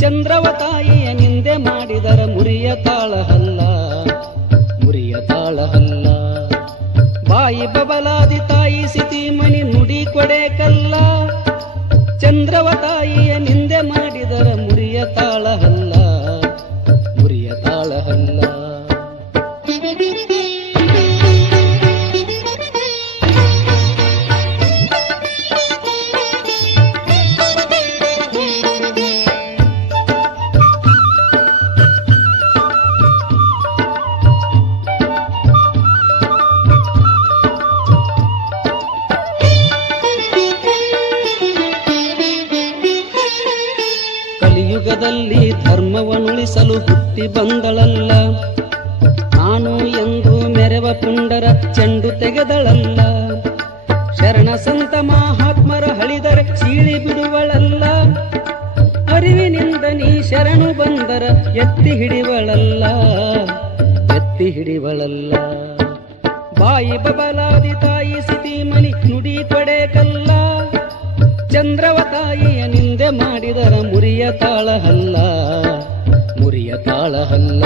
ಚಂದ್ರವ ತಾಯಿಯ ನಿಂದೆ ಮಾಡಿದರ ಮುರಿಯ ತಾಳಹಲ್ಲ, ಮುರಿಯ ತಾಳಹಲ್ಲ. ಬಾಯಿ ಬಬಲಾದಿ ತಾಯಿ ಸಿತಿ ಮಣಿ ನುಡಿ ಕೊಡೆ ಕಲ್ಲ. ಚಂದ್ರವ ತಾಯಿಯ ನಿಂದೆ ಮಾಡಿದರ ಮುರಿಯ ತಾಳಹಲ್ಲ, ಮುರಿಯ ತಾಳಹಲ್ಲ. ಕಲಿಯುಗದಲ್ಲಿ ಧರ್ಮವನ್ನುಳಿಸಲು ಹುಟ್ಟಿ ಬಂದಳಲ್ಲ, ನಾನು ಎಂದು ಮೆರವ ಪುಂಡರ ಚೆಂಡು ತೆಗೆದಳಲ್ಲ. ಶರಣ ಸಂತ ಮಹಾತ್ಮರ ಹಳಿದರೆ ಸೀಳಿ ಬಿಡುವಳಲ್ಲ, ಅರಿವಿನಿಂದ ನೀ ಶರಣು ಬಂದರ ಎತ್ತಿ ಹಿಡಿವಳಲ್ಲ, ಎತ್ತಿ ಹಿಡಿವಳಲ್ಲ. ಬಾಯಿ ಬಬಲಾದಿ ತಾಯಿ ಸಿತಿ ಮನಿ ನುಡಿ ಕೊಡೆ ಕಲ್ಲ. ಚಂದ್ರವ ತಾಯಿಯ ನಿಂದೆ ಮಾಡಿದರ ಮುರಿಯ ತಾಳಹಲ್ಲ, ಮುರಿಯ ತಾಳಹಲ್ಲ.